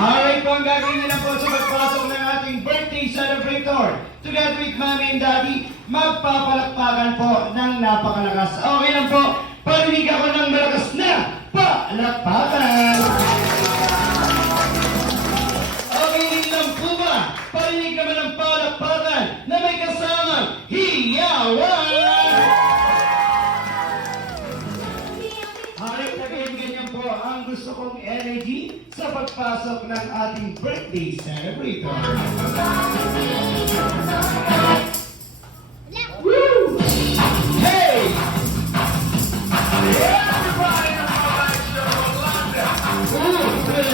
Alright po, ang gagawin nila po sa pagpasok ng ating birthday celebrator. Together with Mommy and Daddy, magpapalakpakan po ng napakalakas. Okay lang po, parinig ako ng malakas na palakpakan. Okay din lang po ba? Parinig naman ng palakpakan na may kasamang hiyawan. Alright, again, ganyan po ang gusto kong energy sa pagpasok ng ating birthday celebrator. Woo! Hey! Everybody in the live show, London! Ooh, good.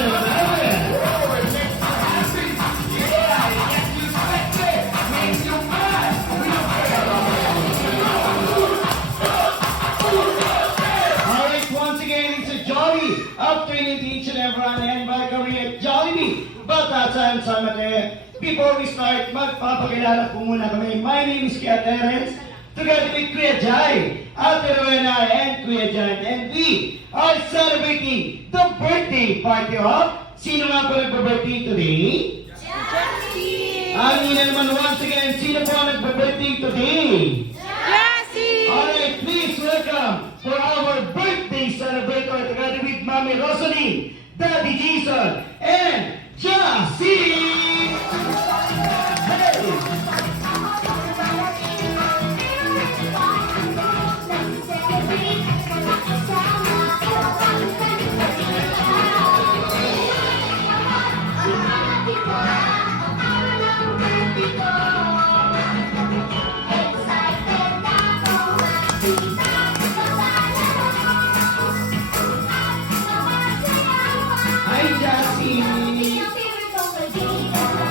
Alright, once again, it's a Jolly uptraining to each and everyone and my career at Jollibee. Batasan sa mate. Before we start, magpapakilala po muna kami. My name is Kuya Terence, together with Kuya Jai, Ate Rowena, and Kuya Jan. And we are celebrating the birthday party of... Sino nga po nagpa-birthday today? Jessie! Amina naman once again, sino po ang nagpa-birthday today? Jessie! Alright, please welcome for our birthday celebrator together with Mommy Rosalie, Daddy Jason, and Jessie! Hey! Hi, Jessie!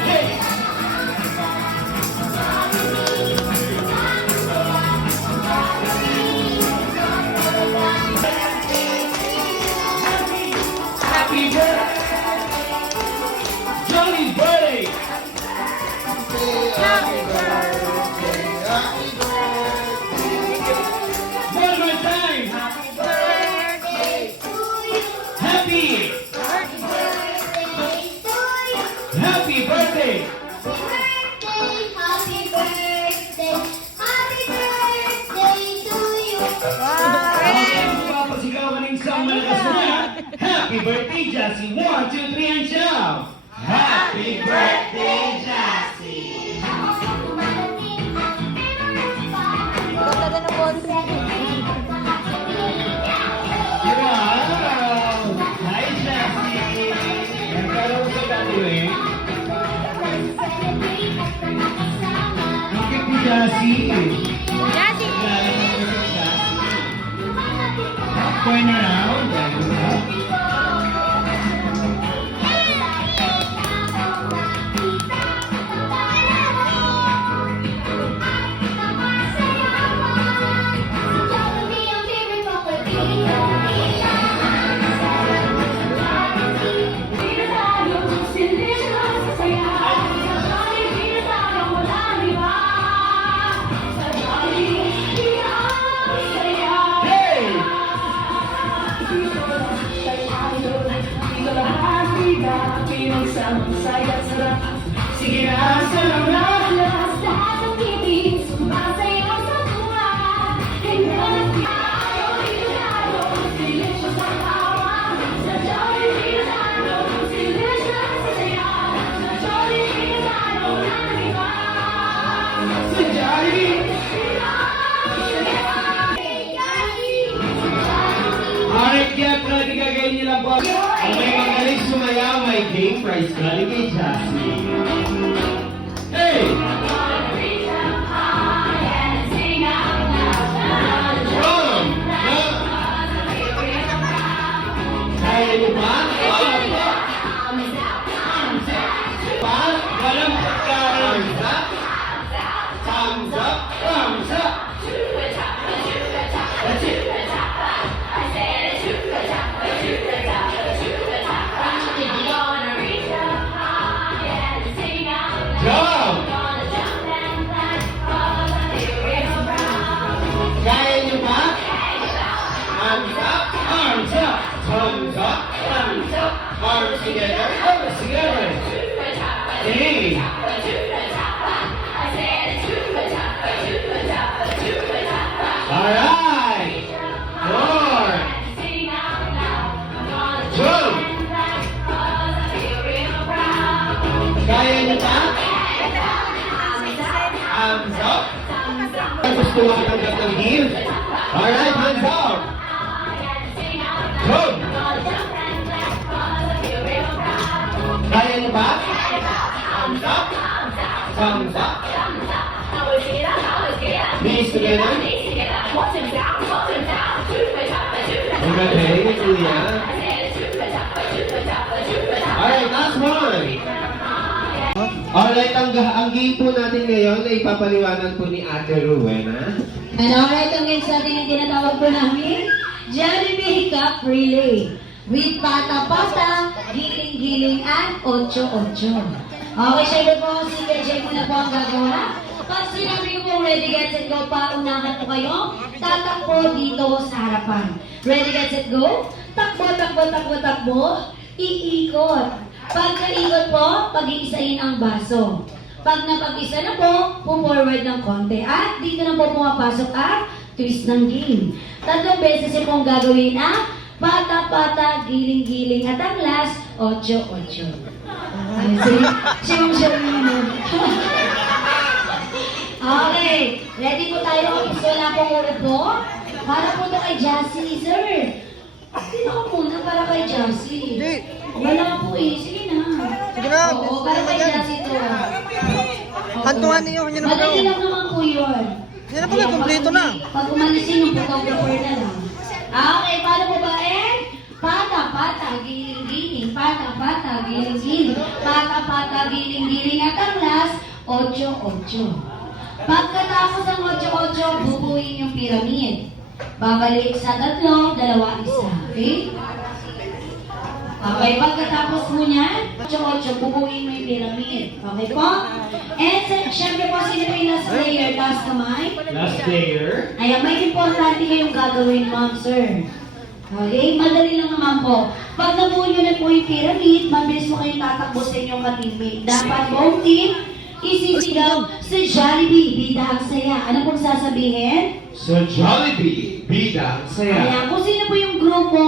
Hey! Happy birthday! Johnny's birthday! One more time! Happy! Happy birthday! Okay, magpapasigaw ka ng isang malakas na Happy birthday, Jessie! 1, 2, 3, and shout! Happy birthday, Jessie! Ganda ng boses. Wow! Hi, Jessie! Nagkaroon sa dati, Ang cute ni Jessie! Jessie! Turn around. Hey! Sige na, sarap na! Sa Jollibee! Alright, kaya talaga gagawin niyo lang po. Ang may magaling sumayaw, may game prize ka. Kay Jessie. Hey! From! Kaya niyo ba? Pa? Walang pagkain. Thumbs up! Thumbs up! That's it! Jump! Kaya niyo ba? Arms up, arms up, thumbs up, thumbs up, arms together, arms together. Okay. Alright. 4. 2. Kaya niyo pa? Hands up. Gusto makatanggap ng gift? Alright, hands up. Go. Kaya niyo ba? Thumbs up. Thumbs up. Knees together. Okay, Julia. Alright, last one. Alright, ang game po natin ngayon ay ipapaliwanag po ni Ate Rowena. And alright, ang games natin yung tinatawag po namin, Jollibee Cup Relay. With pata-pata, giling-giling, at 8-8. Okay, syempre po, si Jay muna po ang gagawa. Pag sinabi ko ready, get, set, go, paunahan po kayo, tatakbo dito sa harapan. Ready, get, set, go. Takbo, takbo, takbo, takbo. Iikot. Pag naikot po, pag-iisahin ang baso. Pag napag-isa na po, forward ng konti. At dito na po pumapasok ang twist ng game. 3 beses yung pong gagawin ang pata-pata, giling-giling. At ang last, 8-8. Ayun, siyong-siyong yun. Okay, ready po tayo. Gusto na po muna po. Para po ito kay Jassy, sir. Sino ko muna para kay Jassy? Wala po eh. Sige na. Sige na. Oo, para kay Jassy to. Hantungan niyo, yun na po. Madali lang naman po yun. Yan na po, kompleto na. Pag umalisin yung photographer na lang. Okay, paano po ba eh? Pata-pata, giling-giling. Pata-pata, giling-giling. Pata-pata, giling-giling. At ang last, 8-8. Pagkatapos ng 8-8, bubuin yung pyramid. Babalik sa 3, 2, 1. Okay? Okay, pagkatapos mo niyan, 8-8, bubuin mo yung pyramid. Okay po? And syempre po, sino po yung last player? Last kamay? Last player. Ayan, may importante kayong gagawin, ma'am, sir. Okay? Madali lang naman po. Pag nabuo nyo na po yung pyramid, mabilis mo kayong tatakbo sa inyong ka-teammate. Dapat buong team, isisigaw sa Jollibee, bida ang saya. Ano pong sasabihin? So, Jollibee, bida, ang saya. Ayan, kung sino po yung grupo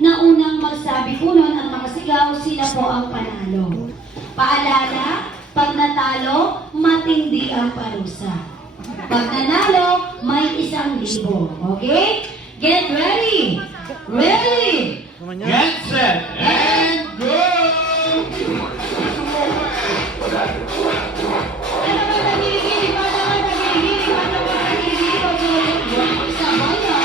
na unang magsabi po nun at makasigaw, sila po ang panalo. Paalala, pag natalo, matindi ang parusa. Pag nanalo, may 1,000. Okay? Get ready! Ready! Get set and go! Ano ba nagigilip? Ano ba nagigilip? Ano ba nagigilip? Sabay na.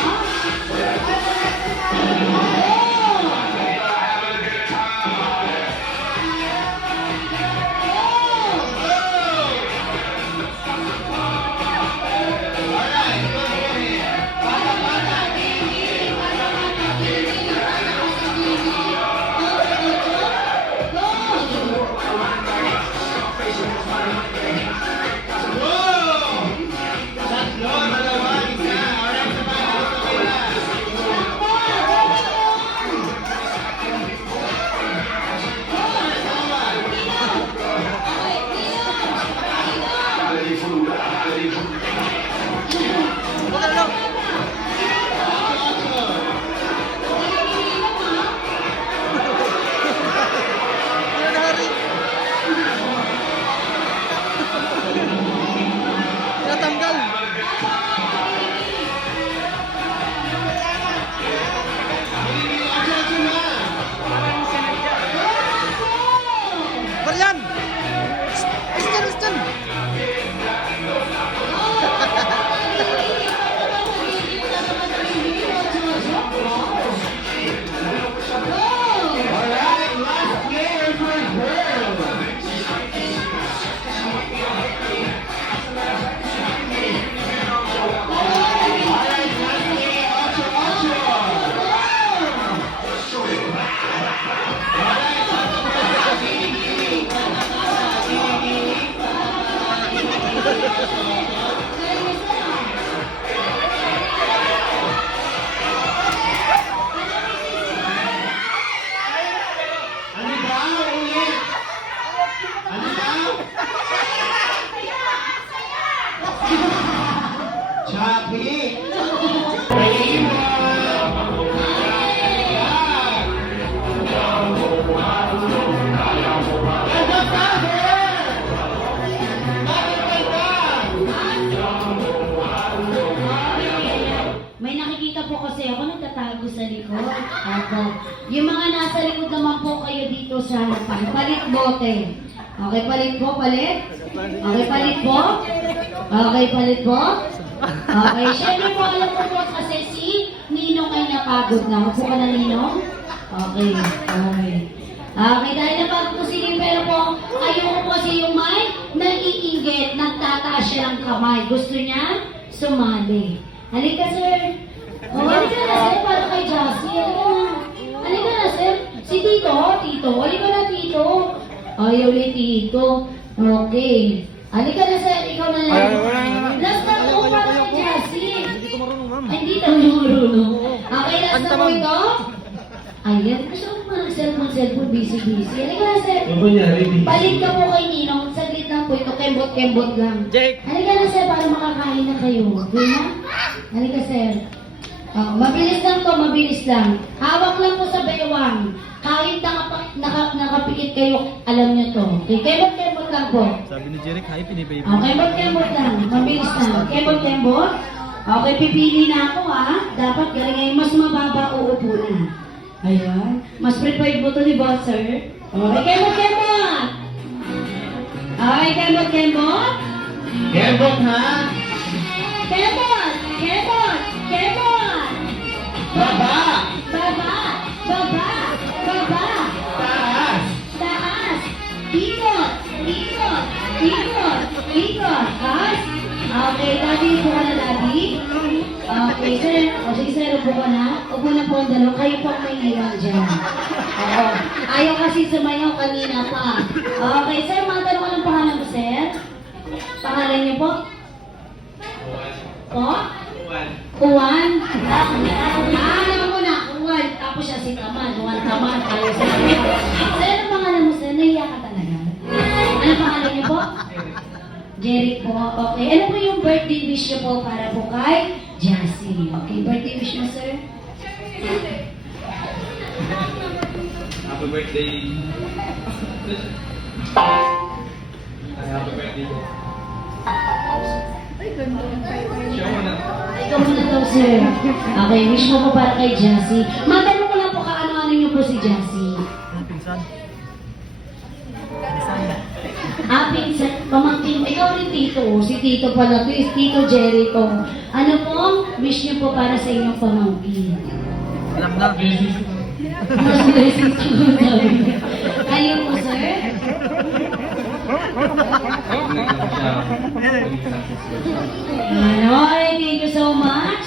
Natanggal. Marian! Listen, listen! Alright, last player for girl. Alright, last player, 8-8. Alright, nagtatago sa likod. Opo. Yung mga nasa likod naman po kayo dito sa harapan. Palit bote. Okay, palit po, palit. Okay, palit po. Okay, palit po. Okay, syempre po alam ko po kasi si Ninong ay napagod na. Upo ka na, Ninong. Okay, okay. Okay, dahil napagod po si Ninong, pero po, ayoko po kasi yung may naiinggit, nagtataas siya ng kamay. Gusto niya sumali. Halika, sir. Oh, halika na, sir, para kay Jassy. Halika na. Halika na, sir. Si Tito, Tito. Halika na, Tito. Ayaw ni Tito. Okay. Halika na, sir. Ikaw na lang. Last na po para kay Jassy. Hindi ko marunong, ma'am. Ay, hindi tayo marunong. Okay, last na po ito. Ayan. Gusto ko mga cellphone, busy. Halika na, sir. Palit ka po kay Ninong. Saglit lang po ito. Kembot lang. Jake! Halika na, sir, para makakain na kayo. Okay na? Halika, sir. Oh, mabilis lang to, mabilis lang. Hawak lang po sa baywang. Kahit nakapikit kayo, alam niyo to. Okay, kembot lang po. Sabi ni Jeric, hi, pinibaby. Okay, kembot lang. Mabilis lang. Kembot. Okay, pipili na ako, ha? Dapat galing ngayon, mas mababa uupo na. Ayan. Mas prepared mo to ni boss, sir. Okay, kembot. Okay, kembot. Kembot ha? Kembot. Baba! Baba. Taas! Ikot. Taas. Okay, daddy, upo ka na, daddy. Okay, sir. O, sige, sir, upo ka na. Upo na po ang dalawa. Kayo po ang may iwan dyan. Oo. Ayaw kasi sumayaw kanina pa. Okay, sir, matanong ko ng pangalan mo, sir. Pangalan niyo po? Po? Juan? Alam ko na, Juan. Tapos siya si Taman. Juan Taman. Tayo sa sir, ano pangalan mo, sir? Nahiya ka talaga. Ano pangalan niyo po? Jeric po. Okay. Ano po yung birthday wish niyo po para po kay Jassy? Okay, birthday wish mo, sir? Happy birthday! Happy birthday po. Ikaw muna daw, sir. Okay, wish mo po para kay Jassy. Matanong ko lang po kaano-ano niyo po si Jassy. Ang pinsan. Pinsan, pamangkin, ikaw rin Tito. Si Tito pala to is Tito Jericho. Ano po wish niyo po para sa inyong pamangkin? Alam na. Mas blessings po sabi niya. Kayo po, sir? Alright, thank you so much.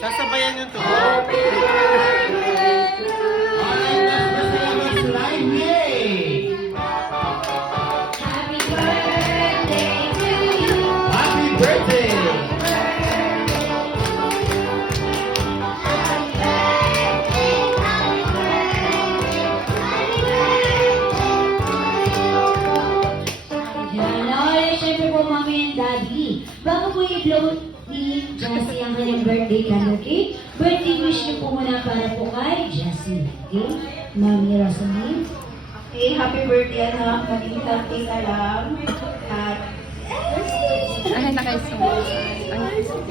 Sasabayan yung to. Happy birthday! Siyempre po, mami and daddy. Bago po i-blow ni Jassy ang kanyang birthday candle cake, birthday wish niyo po muna para po kay Jassy. Okay? Mami Rosalie. Okay, happy birthday anak. Maging healthy ka lang. At Ay, nakaisulat.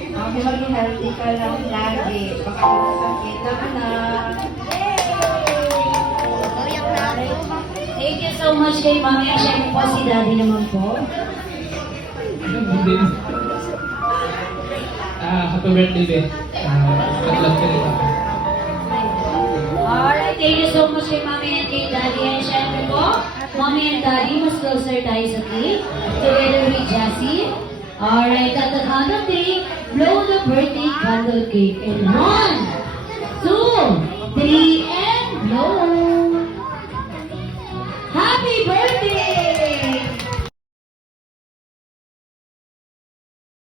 okay, maging healthy ka lang lagi. Baka masakit na anak. Thank you so much kay mami. At syempre po si daddy naman po. Happy birthday, Ben. Katlog ka rin ako. Alright, thank you so much kay mami and kay daddy. And syempre po, mami mommy and daddy, mas closer tayo sa cake. Together with Jessie. Alright, at the count of 3, blow the birthday candle cake. And 1,